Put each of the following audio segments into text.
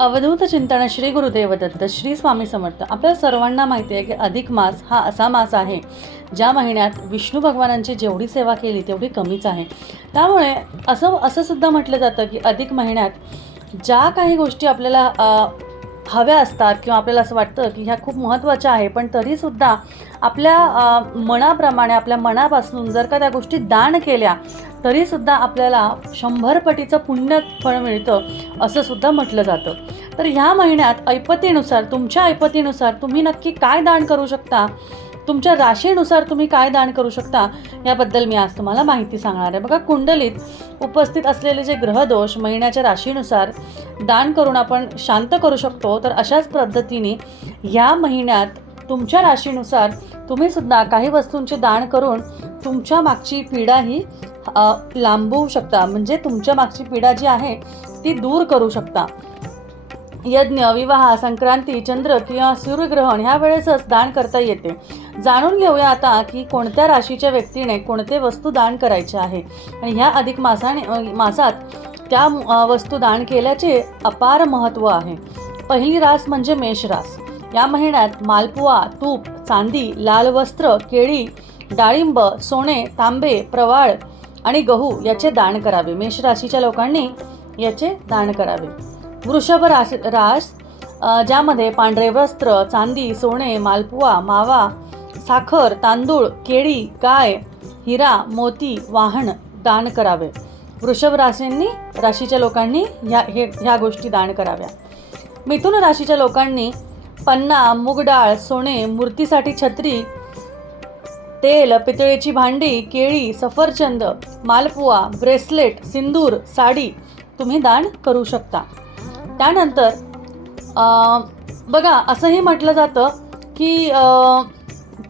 अवधूत चिंतन श्री गुरुदेव दत्त श्री स्वामी समर्थ. आपल्या सर्वांना माहिती आहे की अधिक मास हा असा मास आहे ज्या महिन्यात विष्णू भगवानांची जेवढी सेवा केली तेवढी कमीच आहे. त्यामुळे असं असं सुद्धा म्हटलं जातं की अधिक महिन्यात ज्या काही गोष्टी आपल्याला हव्या असतात किंवा आपल्याला असं वाटतं की ह्या खूप महत्त्वाच्या आहे पण तरीसुद्धा आपल्या मनाप्रमाणे आपल्या मनापासून जर का त्या गोष्टी दान केल्या तरीसुद्धा आपल्याला शंभर पटीचं पुण्य फळ मिळतं असं सुद्धा म्हटलं जातं. तर ह्या महिन्यात ऐपतीनुसार तुमच्या ऐपतीनुसार तुम्ही नक्की काय दान करू शकता? तुमच्या राशीनुसार तुम्ही काय दान करू शकता? याबद्दल मी आज तुम्हाला माहिती सांगणार आहे. बघा कुंडलीत उपस्थित असलेले जे ग्रहदोष महिन्याच्या राशीनुसार दान करून आपण शांत करू शकतो. तर अशाच पद्धतीने ह्या महिन्यात तुमच्या राशीनुसार तुम्हीसुद्धा काही वस्तूंचे दान करून तुमच्या मागची पीडा ही लांबवू शकता. म्हणजे तुमच्या मागची पीडा जी आहे ती दूर करू शकता. यज्ञ विवाह संक्रांती चंद्र किंवा सूर्यग्रहण ह्या वेळेसच दान करता येते. जाणून घेऊया आता की कोणत्या राशीच्या व्यक्तीने कोणते वस्तू दान करायचे आहे. आणि ह्या अधिक मासाने मासात त्या वस्तू दान केल्याचे अपार महत्त्व आहे. पहिली रास म्हणजे मेष रास. या महिन्यात मालपुआ तूप चांदी लाल वस्त्र केळी डाळिंब सोने तांबे प्रवाळ आणि गहू याचे दान करावे. मेष राशीच्या लोकांनी याचे दान करावे. वृषभ रास रास ज्यामध्ये पांढरे वस्त्र चांदी सोने मालपुआ मावा साखर तांदूळ केळी गाय हिरा मोती वाहन दान करावे. वृषभ राशींनी राशीच्या लोकांनी ह्या हे ह्या गोष्टी दान कराव्या. मिथुन राशीच्या लोकांनी पन्ना मूग डाळ सोने मूर्तीसाठी छत्री तेल पितळेची भांडी केळी सफरचंद मालपुआ ब्रेसलेट सिंदूर साडी तुम्ही दान करू शकता. त्यानंतर बघा असंही म्हटलं जातं की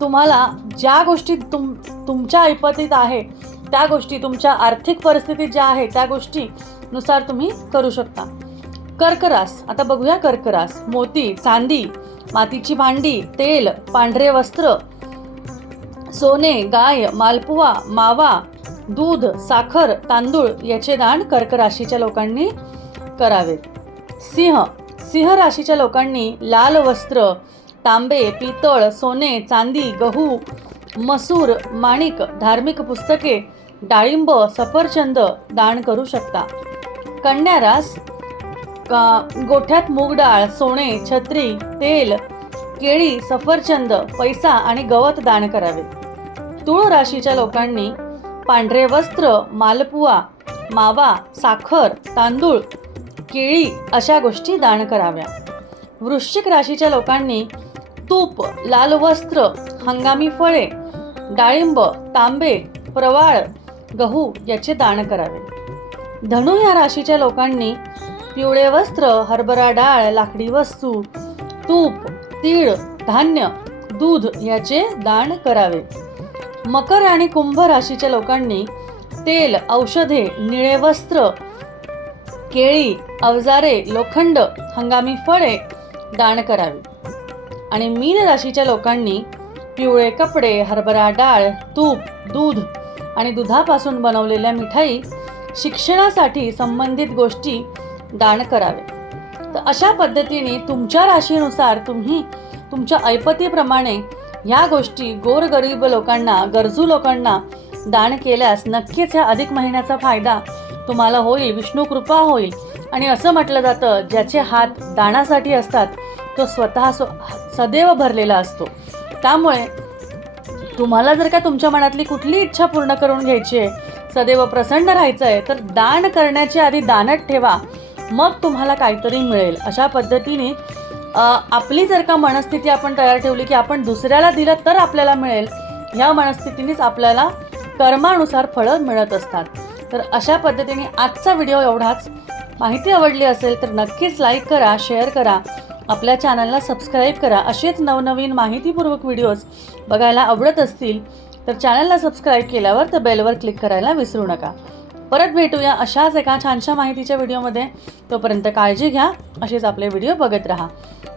तुम्हाला ज्या गोष्टी तुम तुमच्या ऐपतीत आहे त्या गोष्टी तुमच्या आर्थिक परिस्थितीत ज्या आहे त्या गोष्टीनुसार तुम्ही करू शकता. कर्करास आता बघूया कर्करास मोती चांदी मातीची भांडी तेल पांढरे वस्त्र सोने गाय मालपुवा मावा दूध साखर तांदूळ याचे दान कर्क राशीच्या लोकांनी करावेत सिंह सिंह राशीच्या लोकांनी लाल वस्त्र तांबे पितळ सोने चांदी गहू मसूर माणिक धार्मिक पुस्तके डाळिंब सफरचंद दान करू शकता. कन्या रास का- गोठ्यात मूग डाळ सोने छत्री तेल केळी सफरचंद पैसा आणि गवत दान करावे. तुळ राशीच्या लोकांनी पांढरे वस्त्र मालपुआ मावा साखर तांदूळ केळी अशा गोष्टी दान कराव्या. वृश्चिक राशीच्या लोकांनी तूप लाल वस्त्र हंगामी फळे डाळिंब तांबे प्रवाळ गहू याचे दान करावे. धनु या राशीच्या लोकांनी पिवळे वस्त्र हरभरा डाळ लाकडी वस्तू तूप तीळ धान्य दूध याचे दान करावे. मकर आणि कुंभ राशीच्या लोकांनी तेल औषधे निळे वस्त्र केळी अवजारे लोखंड हंगामी फळे दान करावी. आणि मीन राशीच्या लोकांनी पिवळे कपडे हरभरा डाळ तूप दूध आणि दुधापासून बनवलेल्या मिठाई शिक्षणासाठी संबंधित गोष्टी दान करावे. तर अशा पद्धतीने तुमच्या राशीनुसार तुम्ही तुमच्या ऐपतीप्रमाणे ह्या गोष्टी गोरगरीब लोकांना गरजू लोकांना दान केल्यास नक्कीच ह्या अधिक महिन्याचा फायदा तुम्हाला होईल विष्णू कृपा होईल. आणि असं म्हटलं जातं ज्याचे हात दानासाठी असतात तो स्वतः स्व सदैव भरलेला असतो. त्यामुळे तुम्हाला जर का तुमच्या मनातली कुठली इच्छा पूर्ण करून घ्यायची आहे सदैव प्रसन्न राहायचं आहे तर दान करण्याच्या आधी दानत ठेवा. मग तुम्हाला काहीतरी मिळेल. अशा पद्धतीने आपली जर का मनस्थिती आपण तयार ठेवली की आपण दुसऱ्याला दिलं तर आपल्याला मिळेल. ह्या मनस्थितीनेच आपल्याला कर्मानुसार फळं मिळत असतात. तर अशा पद्धतीने आजचा व्हिडिओ एवढाच. माहिती आवडली असेल तर नक्कीच लाईक करा शेअर करा. आपल्या चॅनलला सबस्क्राईब करा. असेच नवनवीन माहितीपूर्वक व्हिडिओज बघायला आवडत असतील तर चॅनलला सबस्क्राईब केल्यावर तर बेलवर क्लिक करायला विसरू नका. परत भेटूया अशाच एका छानशा माहितीच्या व्हिडिओमध्ये तोपर्यंत काळजी घ्या. असेच आपले व्हिडिओ बघत राहा.